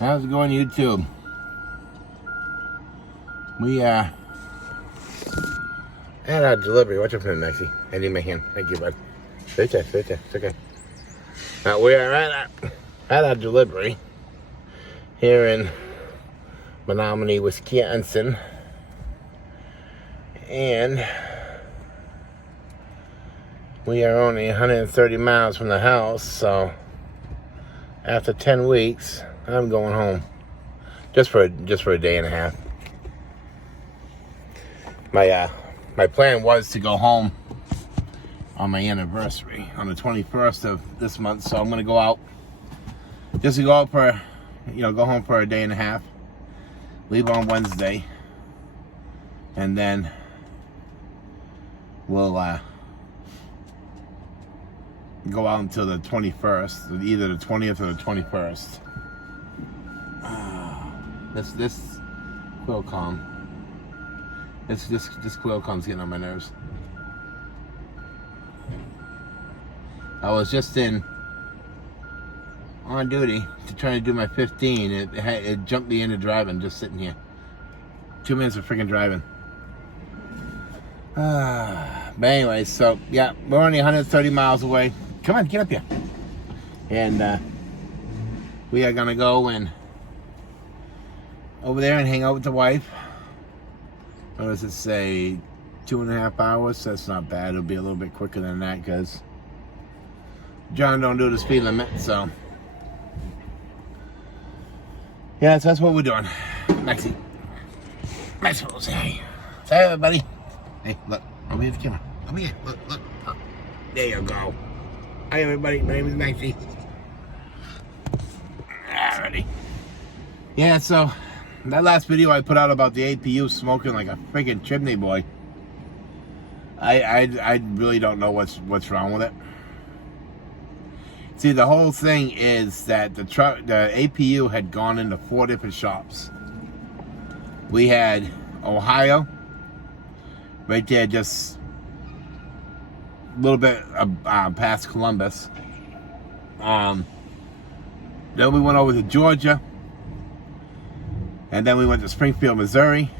How's it going, YouTube? We had our delivery. Watch out for the Maxie. I need my hand. Thank you, bud. Right there. It's okay. We are at our delivery here in Menominee, Wisconsin, and we are only 130 miles from the house. So after 10 weeks, I'm going home just for a day and a half. My plan was to go home on my anniversary on the 21st of this month, so I'm gonna go out just to go out for, go home for a day and a half, leave on Wednesday, and then we'll go out until the 21st, either the 20th or the 21st. This Qualcomm. This Qualcomm's getting on my nerves. I was just on duty to try to do my 15. It jumped me into driving, just sitting here. 2 minutes of freaking driving. But anyway, so yeah, we're only 130 miles away. Come on, get up here. And we are gonna go and over there and hang out with the wife. What does it say? 2.5 hours? That's not bad. It'll be a little bit quicker than that because John don't do the speed limit, so yeah, so that's what we're doing. Maxie, say hey. Say hey, everybody. Hey, look, over here at the camera. Over here, look. Oh, there you go. Hi, everybody. My name is Maxie. Alrighty. Yeah, so that last video I put out about the APU smoking like a freaking chimney boy, I really don't know what's wrong with it. See, the whole thing is that the APU had gone into 4 different shops. We had Ohio, right there, just a little bit past Columbus. Then we went over to Georgia. And then we went to Springfield, Missouri.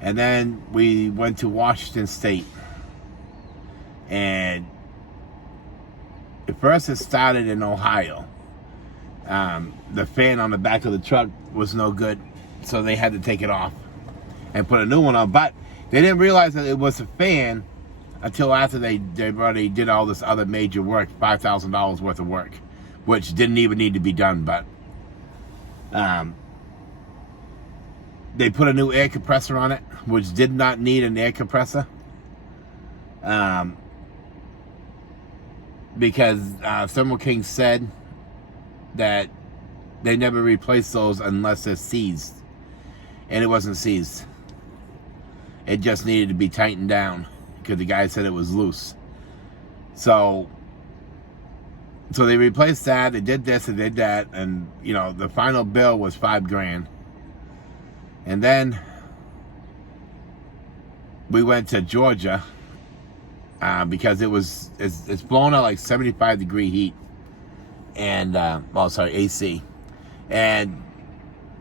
And then we went to Washington State. And at first it started in Ohio. The fan on the back of the truck was no good, so they had to take it off and put a new one on. But they didn't realize that it was a fan until after they already did all this other major work, $5,000 worth of work, which didn't even need to be done. But they put a new air compressor on it, which did not need an air compressor. Because Thermo King said that they never replace those unless they're seized. And it wasn't seized. It just needed to be tightened down because the guy said it was loose. So they replaced that, they did this, and did that, and the final bill was $5,000. And then we went to Georgia because it's blown out like 75-degree heat, and AC, and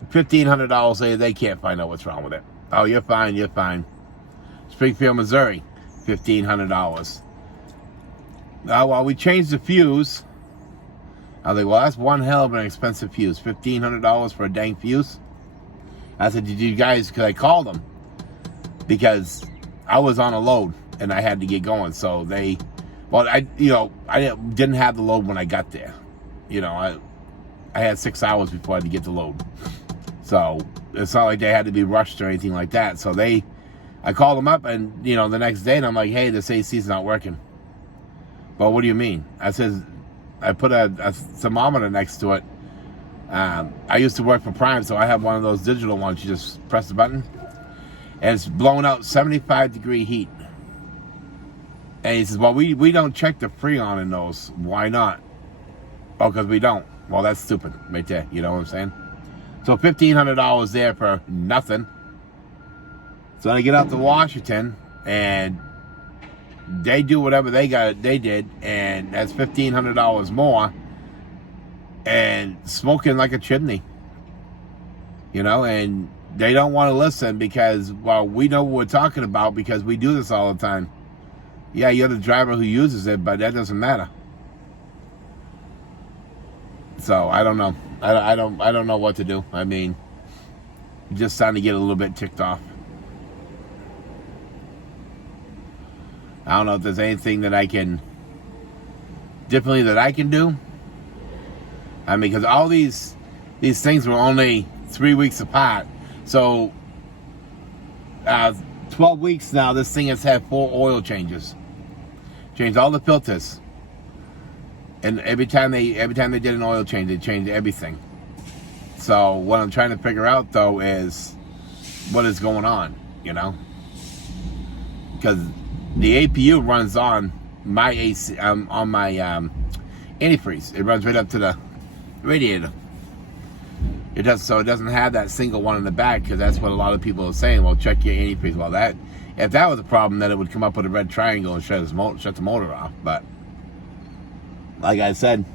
$1,500 later they can't find out what's wrong with it. Oh, you're fine. Springfield, Missouri, $1,500. Well, we changed the fuse. I was like, well, that's one hell of an expensive fuse. $1,500 for a dang fuse. I said, did you guys, because I called them because I was on a load and I had to get going. So I didn't have the load when I got there. I had 6 hours before I had to get the load. So it's not like they had to be rushed or anything like that. So I called them up and, the next day and I'm like, hey, this AC's not working. Well, what do you mean? I said, I put a thermometer next to it. I used to work for Prime, so I have one of those digital ones. You just press the button, and it's blowing out 75-degree heat. And he says, well, we don't check the Freon in those. Why not? Oh, because we don't. Well, that's stupid right there. You know what I'm saying? So $1,500 there for nothing. So I get out to Washington, and they do whatever they did, and that's $1,500 more. and smoking like a chimney. You know, and they don't want to listen because, well, we know what we're talking about because we do this all the time. Yeah, you're the driver who uses it, but that doesn't matter. So I don't know. I don't know what to do. I mean, just starting to get a little bit ticked off. I don't know if there's anything that I can differently that I can do. I mean, because all these things were only 3 weeks apart. So 12 weeks now, this thing has had 4 oil changes. Changed all the filters. And every time they did an oil change, they changed everything. So what I'm trying to figure out though is what is going on, you know? Because the APU runs on my AC, on my antifreeze. It runs right up to the radiator. It doesn't have that single one in the back, because that's what a lot of people are saying. Well, check your antifreeze. Well, if that was a problem, then it would come up with a red triangle and shut the motor off. But like I said,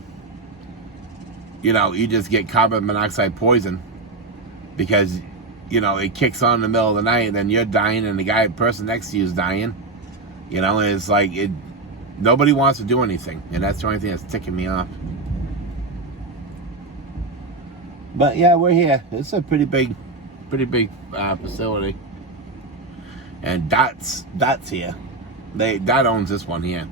you know, you just get carbon monoxide poison because, you know, it kicks on in the middle of the night and then you're dying and the person next to you is dying. You know, and it's like nobody wants to do anything, and that's the only thing that's ticking me off. But yeah, we're here. It's a pretty big facility. And Dot's here. Dot owns this one here.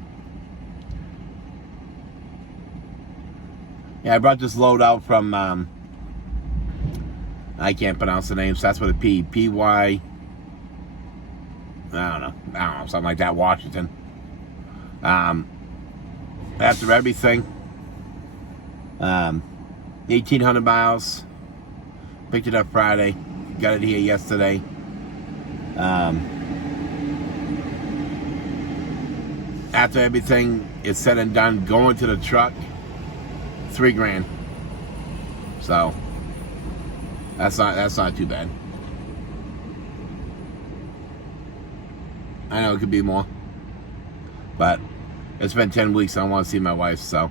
Yeah, I brought this load out from I can't pronounce the name, so that's what a PY. I don't know, something like that, Washington. After everything, 1,800 miles. Picked it up Friday. Got it here yesterday. After everything is said and done, going to the truck, $3,000. So that's not too bad. I know it could be more, but it's been 10 weeks. I don't want to see my wife, so.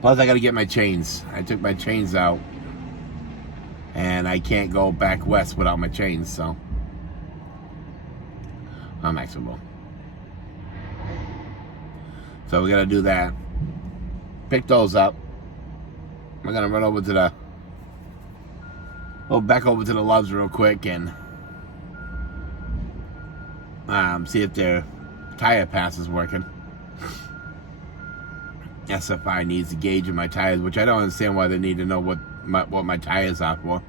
Plus, I got to get my chains. I took my chains out, and I can't go back west without my chains, so I'm actionable. So we got to do that. Pick those up. We're gonna run over to back over to the Loves real quick and see if their tire pass is working. SFI needs to gauge in my tires, which I don't understand why they need to know what my tires are for.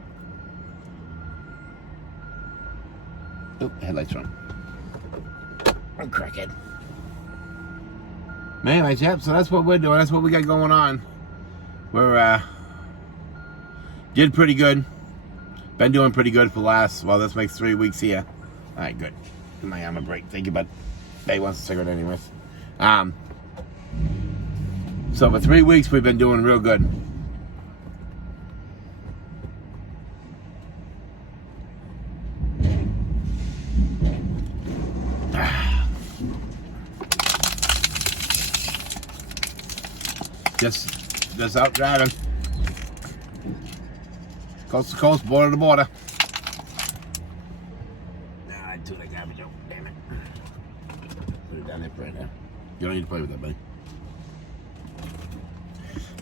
Oop, headlights on. I'm crackhead. Anyways, yep, so that's what we're doing. That's what we got going on. We're did pretty good. Been doing pretty good for this makes 3 weeks here. Alright, good. My arm a break. Thank you, bud. He wants a cigarette anyways. So for 3 weeks we've been doing real good. Just out driving. Coast to coast, border to border. Nah, I threw that garbage out. Damn it. Put it down there right now. You don't need to play with that, buddy.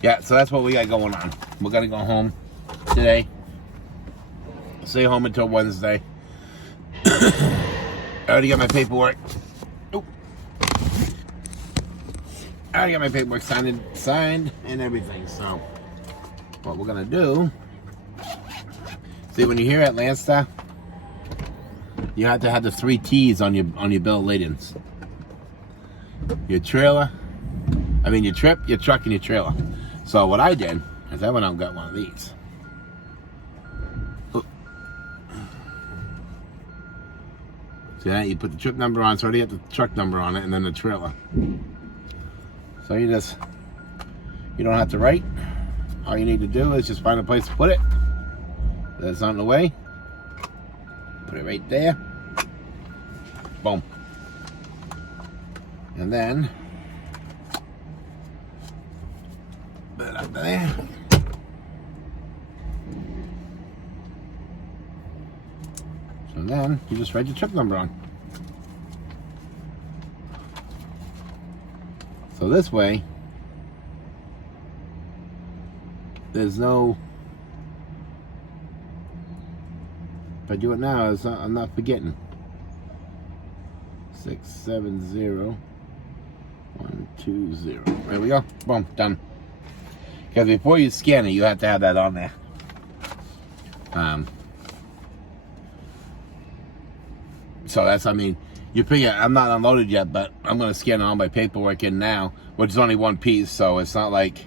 Yeah, so that's what we got going on. We're gonna go home today. Stay home until Wednesday. I already got my paperwork. Oop. I already got my paperwork signed and everything. So what we're gonna do, see, when you're here at Landstar, you have to have the 3 T's on your bill of ladings. Your trailer, your trip, your truck, and your trailer. So what I did is I went out and got one of these. Oop. See that? You put the trip number on, so already got the truck number on it, and then the trailer. So you don't have to write. All you need to do is just find a place to put it. That's not in the way. Put it right there. Boom. And then bit up there. So then you just write your trip number on. So this way, there's no. If I do it now, I'm not forgetting. 670120. There we go. Boom, done. Because before you scan it, you have to have that on there. So that's, I mean, you figure I'm not unloaded yet, but I'm going to scan all my paperwork in now, which is only one piece, so it's not like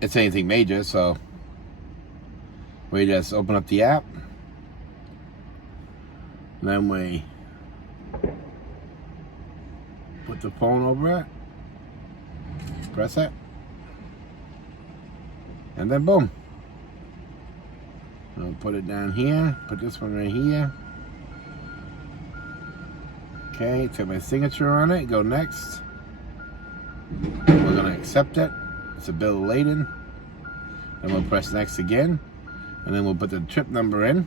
it's anything major. So we just open up the app, and then we put the phone over it, press it, and then boom. I'll put it down here, put this one right here. Okay, take my signature on it, go next. We're gonna accept it. It's a bill of lading. Then we'll press next again. And then we'll put the trip number in.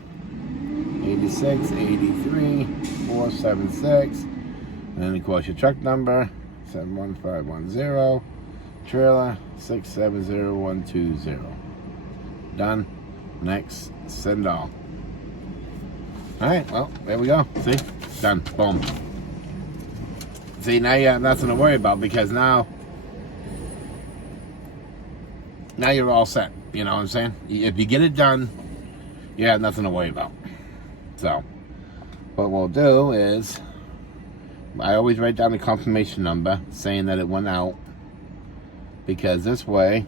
86 83 476. And then of course your truck number, 71510. Trailer 670120. Done. Next. Send all. Alright, well, there we go. See? Done. Boom. See, now you have nothing to worry about, because now you're all set. You know what I'm saying? If you get it done, you have nothing to worry about. So, what we'll do is, I always write down the confirmation number saying that it went out, because this way,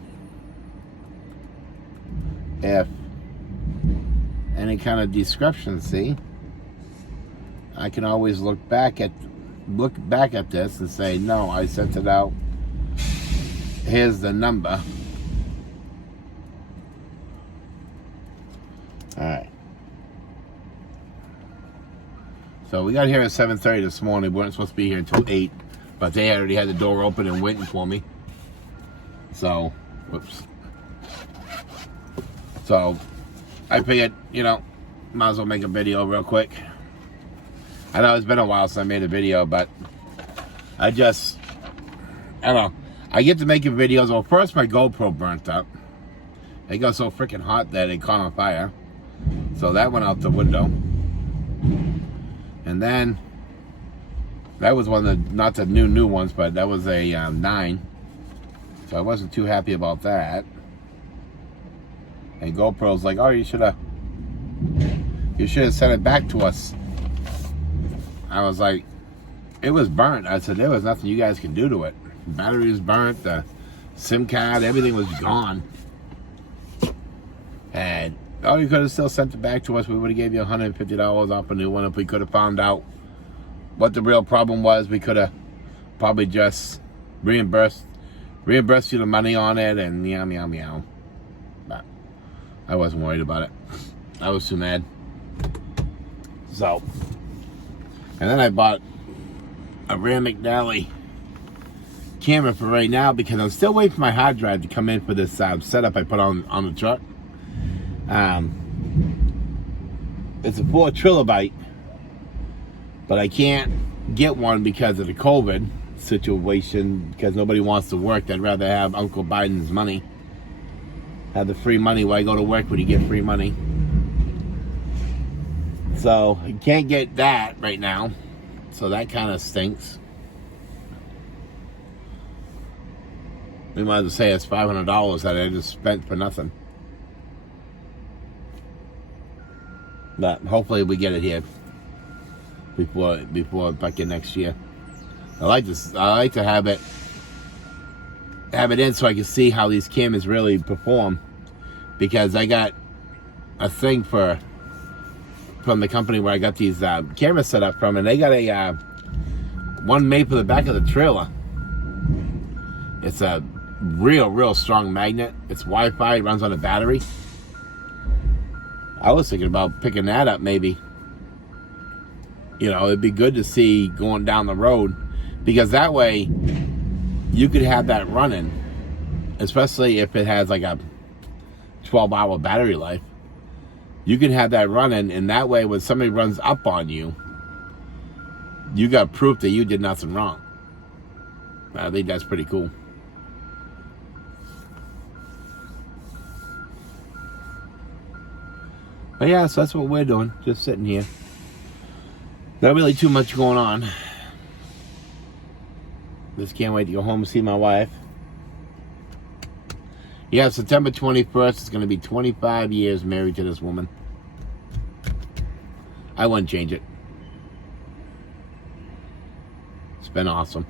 if any kind of discrepancy, I can always look back at this and say, no, I sent it out. Here's the number. All right. So we got here at 7:30 this morning. We weren't supposed to be here until 8, but they already had the door open and waiting for me. So, whoops. So, I figured, you know, might as well make a video real quick. I know it's been a while since I made a video, but I don't know. I get to making videos. Well, first my GoPro burnt up. It got so freaking hot that it caught on fire. So that went out the window. And then, that was one of the, not the new ones, but that was a 9. So I wasn't too happy about that. And GoPro's like, oh, you should have sent it back to us. I was like, it was burnt. I said, there was nothing you guys can do to it. The battery was burnt, the SIM card, everything was gone. And, oh, you could have still sent it back to us. We would have gave you $150 off a new one. If we could have found out what the real problem was, we could have probably just reimbursed you the money on it, and meow, meow, meow. But I wasn't worried about it. I was too mad. So, and then I bought a Rand McNally camera for right now, because I'm still waiting for my hard drive to come in for this setup I put on the truck. It's a 4 terabyte, but I can't get one because of the COVID situation, because nobody wants to work. They'd rather have Uncle Biden's money. Have the free money. Why go to work when you get free money? So I can't get that right now. So that kind of stinks. We might as well say it's $500 that I just spent for nothing. But hopefully we get it here before fucking next year. I like to have it in so I can see how these cameras really perform, because I got a thing from the company where I got these cameras set up from, and they got a one made for the back of the trailer. It's a real strong magnet. It's Wi-Fi. It runs on a battery. I was thinking about picking that up, maybe. You know, it'd be good to see going down the road, because that way you could have that running especially if it has like a 12-hour battery life. You can have that running, and that way when somebody runs up on you, you got proof that you did nothing wrong. I think that's pretty cool. But yeah, so that's what we're doing. Just sitting here. Not really too much going on. Just can't wait to go home and see my wife. Yeah, September 21st is going to be 25 years married to this woman. I wouldn't change it. It's been awesome.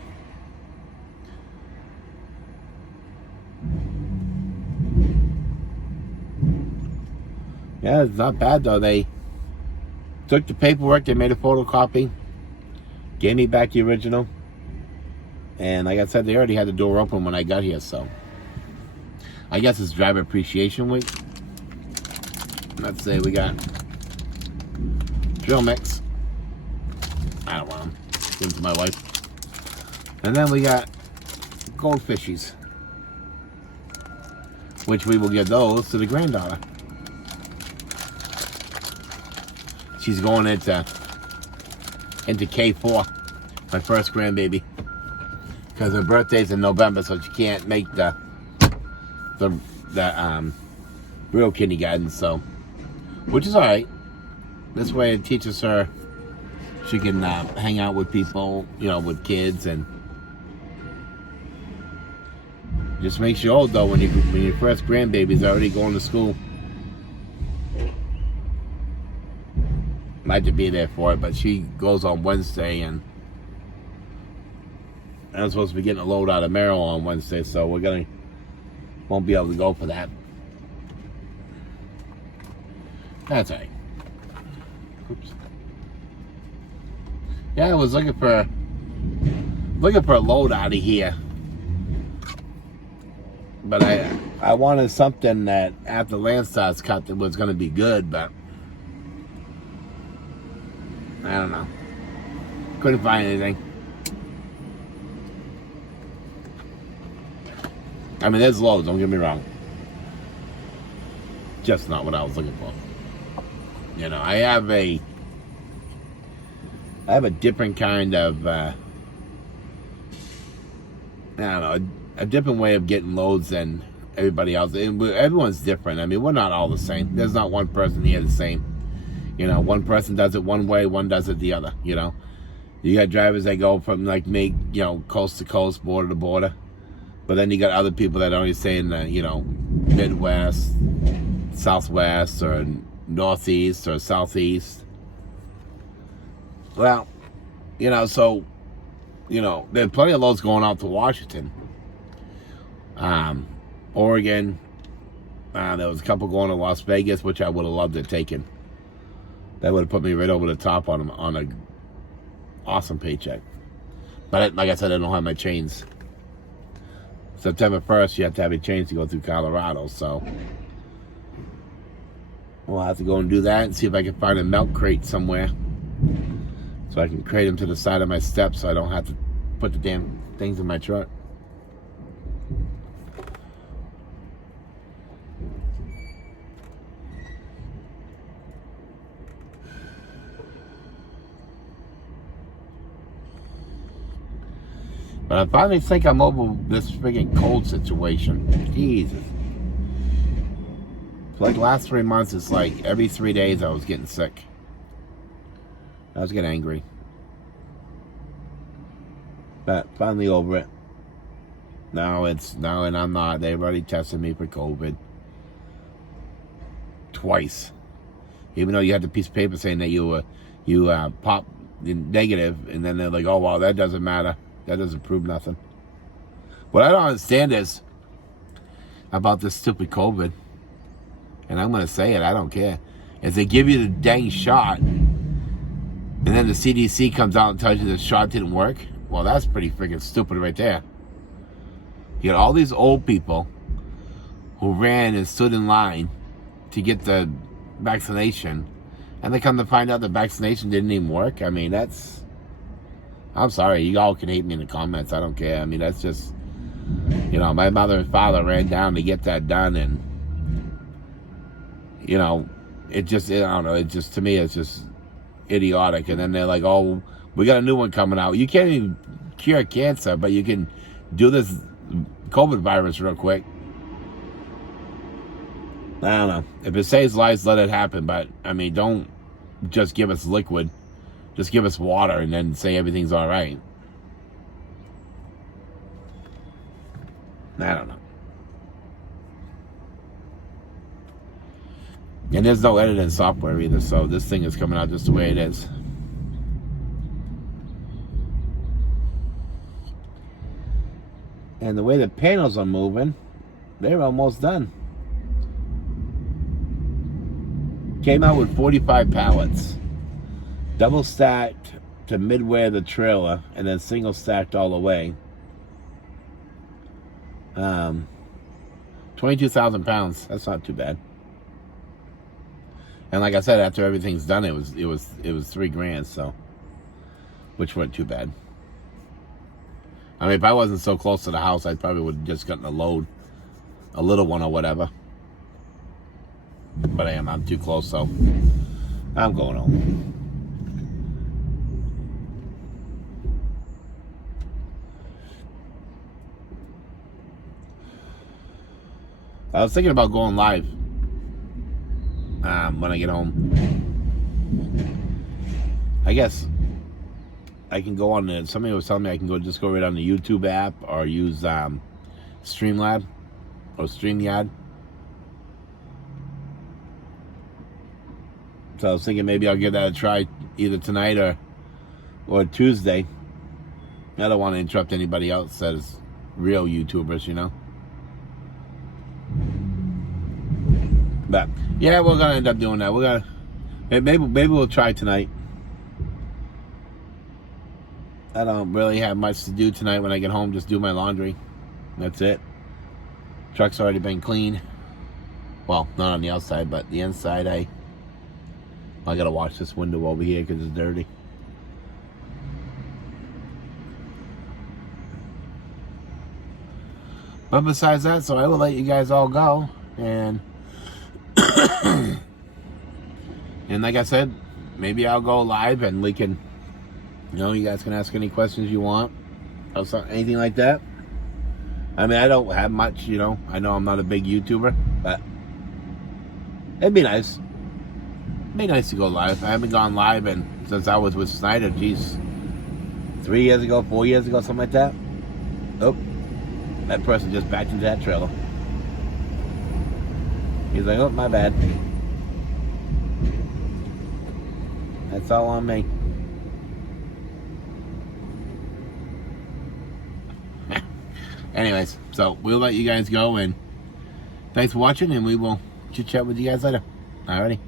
Yeah, it's not bad though. They took the paperwork, they made a photocopy, gave me back the original, and like I said, they already had the door open when I got here, so I guess it's Driver Appreciation Week. Let's say we got drill mix. I don't want them. Give them to my wife. And then we got goldfishies, which we will give those to the granddaughter. She's going into K4, my first grandbaby, because her birthday's in November, so she can't make the real kindergarten. So, which is all right. This way, it teaches her she can hang out with people, with kids, and just makes you old though when your first grandbaby's already going to school. Like to be there for it, but she goes on Wednesday, and I'm supposed to be getting a load out of Merrill on Wednesday, so won't be able to go for that. That's all right. Oops. Yeah, I was looking for a load out of here, but I wanted something that after Landstar's cut that was going to be good, but I don't know. Couldn't find anything. I mean, there's loads, don't get me wrong. Just not what I was looking for. I have a different kind of, I don't know, a different way of getting loads than everybody else. Everyone's different. I mean, we're not all the same. There's not one person here the same. One person does it one way, one does it the other, You got drivers that go from like me, coast to coast, border to border. But then you got other people that only stay in the, Midwest, Southwest, or Northeast, or Southeast. Well, so, there's plenty of loads going out to Washington. Oregon. There was a couple going to Las Vegas, which I would have loved to have taken. That would have put me right over the top on a awesome paycheck. But like I said, I don't have my chains. September 1st, you have to have your chains to go through Colorado. So we'll have to go and do that and see if I can find a milk crate somewhere, so I can crate them to the side of my steps so I don't have to put the damn things in my truck. But I finally think I'm over this freaking cold situation. Jesus. For like the last 3 months, it's like every 3 days I was getting sick. I was getting angry. But finally over it. No, and I'm not. They've already tested me for COVID. Twice. Even though you had the piece of paper saying that you popped negative, and then they're like, oh, well, that doesn't matter. That doesn't prove nothing. What I don't understand is about this stupid COVID, and I'm going to say it, I don't care, is they give you the dang shot, and then the CDC comes out and tells you the shot didn't work. Well, that's pretty freaking stupid right there. You got all these old people who ran and stood in line to get the vaccination, and they come to find out the vaccination didn't even work. I mean, I'm sorry, you all can hate me in the comments, I don't care. I mean, that's just You know, my mother and father ran down to get that done, and you know, I don't know. It just, to me, it's just idiotic. And then they're like, "Oh, we got a new one coming out. You can't even cure cancer, but you can do this COVID virus real quick." I don't know. If it saves lives, let it happen. But I mean, don't just give us liquid. Just give us water, and then say everything's all right. I don't know. And there's no editing software either, so this thing is coming out just the way it is. And the way the panels are moving, they're almost done. Came out with 45 pallets. Double stacked to midway of the trailer, and then single stacked all the way. 22,000 pounds. That's not too bad. And like I said, after everything's done, it was $3,000. So, which wasn't too bad. I mean, if I wasn't so close to the house, I probably would have just gotten a load, a little one or whatever. But I'm too close, so I'm going home. I was thinking about going live when I get home. I guess I can go on the, somebody was telling me I can just go right on the YouTube app or use Streamlab or StreamYard. So I was thinking maybe I'll give that a try either tonight or Tuesday. I don't want to interrupt anybody else that is real YouTubers, you know. But yeah, we're gonna end up doing that. We're gonna maybe we'll try tonight. I don't really have much to do tonight when I get home. Just do my laundry. That's it. Truck's already been cleaned. Well, not on the outside, but the inside. I gotta wash this window over here because it's dirty. But besides that, so I will let you guys all go, and and like I said, maybe I'll go live and we can, you know, you guys can ask any questions you want or something, anything like that. I mean, I don't have much, you know. I know I'm not a big YouTuber, but it'd be nice. It'd be nice to go live. I haven't gone live since I was with Snyder, geez, 3 years ago, 4 years ago, something like that. Oh, that person just backed into that trailer. He's like, oh, my bad. That's all on me. Anyways, so we'll let you guys go, and thanks for watching, and we will chit chat with you guys later. Alrighty.